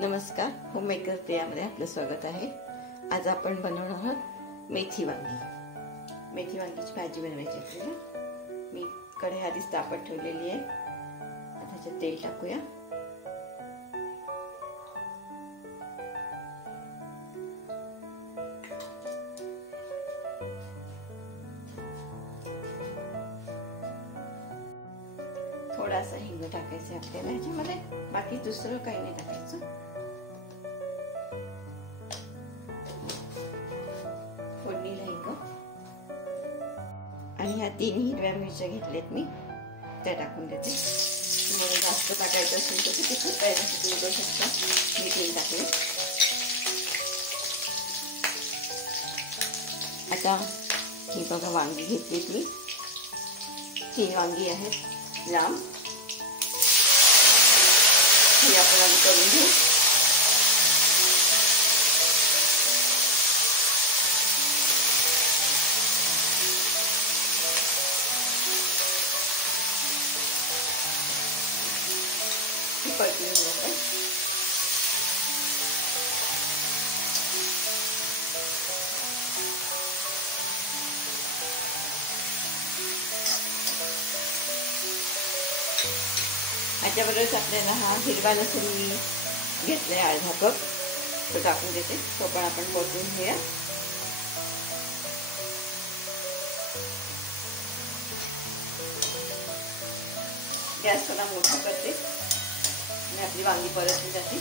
नमस्कार, होममेकर प्रियामध्ये आपलं स्वागत आहे। आज आपण बनवणार आहोत मेथी वांगी। मेथी वांगीची भाजी बनवायची आपल्याला। मी कढई आधीच तापत ठेवलेली आहे। आता त्याच्यात तेल टाकूया। थोडासा हिंग टाकायचं आपल्याला ह्याच्यामध्ये, बाकी दुसरं काही नाही टाकायचं। फोडणीला हिंग आणि ह्या 3 हिरव्या मिरच्या घेतल्यात मी, त्या टाकून देते। तुम्हाला जास्त टाकायचं असेल तर तिखट पाहिजे तुम्ही बघू शकता। मी 3 टाकले। आता ही बघा वांगी घेतलीत मी, 3 वांगी आहेत लांब। ही आपण करून घेऊ। परतून घेऊ आपण। ह्याच्याबरोबरच आपल्याला हा हिरवा लसूण मी घेतलाय अर्धा कप, तो टाकून देते। तो पण आपण परतून घेऊया। गॅस थोडा मोठा करते आणि आपली वांगी परतली जाते।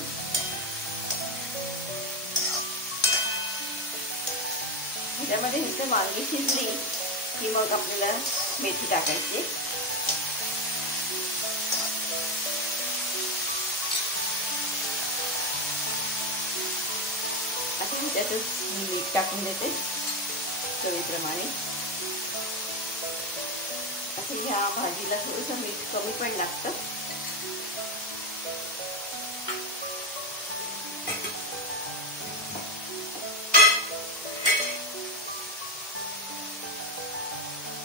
ह्याच्यामध्ये इथे वांगी शिजली की मग आपल्याला मेथी टाकायची। आता ह्याच्यातच मीठ टाकून देते चवीप्रमाणे। आता ह्या भाजीला थोडंसं मीठ कमी पण लागतं।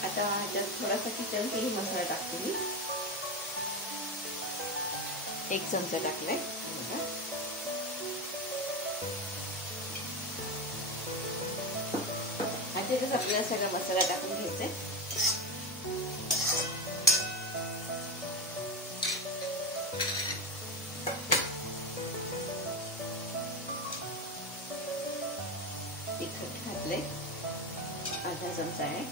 आता ह्याच्यात थोडासा किचन किंग मसाला टाकते मी, 1 चमचा टाकलाय। ह्याच्यातच आपल्याला सगळा मसाला टाकून घ्यायचा आहे। तिखट घातलंय अर्धा चमचा आहे,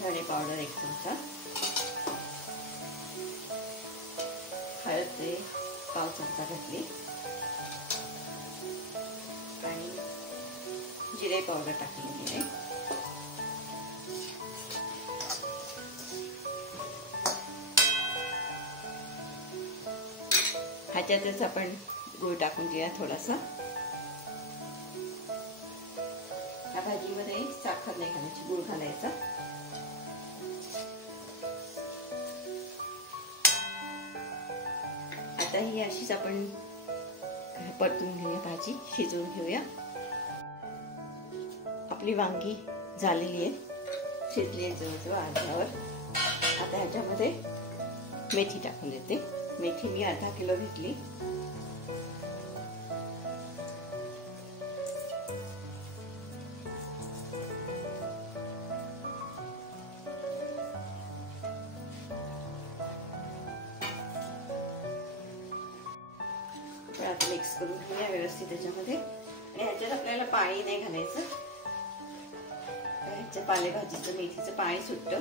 धणे पावडर 1 चमचा, हळद 1/4 चमचा घातली आणि जिरे पावडर टाकलेली आहे। ह्याच्यातच आपण गूळ टाकून घेऊया थोडासा। या भाजीमध्ये साखर नाही घालायची, गूळ घालायचा। आता ही अशीच आपण परतून घेऊया, भाजी शिजवून घेऊया। आपली वांगी झालेली आहे, शिजली आहे जवळजवळ अर्ध्यावर। आता ह्याच्यामध्ये मेथी टाकून देते। मेथी मी अर्धा किलो घेतली। आता मिक्स करून घेऊया व्यवस्थित त्याच्यामध्ये। आणि ह्याच्यात आपल्याला पाणी नाही घालायचं, ह्याच्या पालेभाजीचं मेथीचं पाणी सुटतं।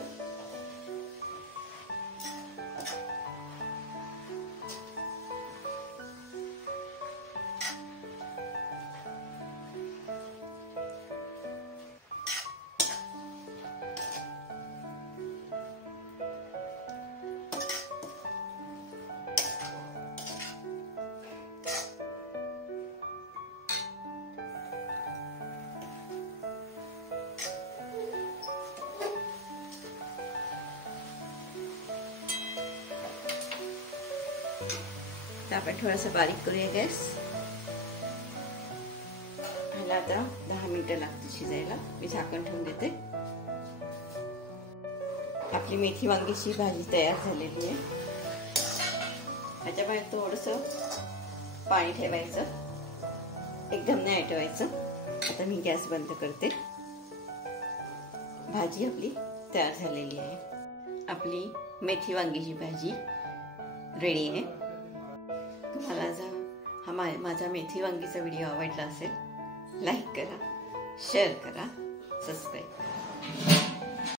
आपण थोडासा बारीक करूया गॅस। ह्याला आता 10 मिनिटं लागतील शिजायला। मी झाकण ठेवून देते। आपली मेथी वांगीची भाजी तयार झालेली आहे। ह्याच्यामध्ये थोडंसं पाणी ठेवायचं, एकदम नाही आटवायचं. आता मी गॅस बंद करते. भाजी आपली तयार झालेली आहे. आपली मेथी वांगीची भाजी रेडी आहे. तुम्हाला जर हा माझा मेथी वांगीचा व्हिडिओ आवडला असेल, लाईक करा, शेअर करा, सबस्क्राईब करा.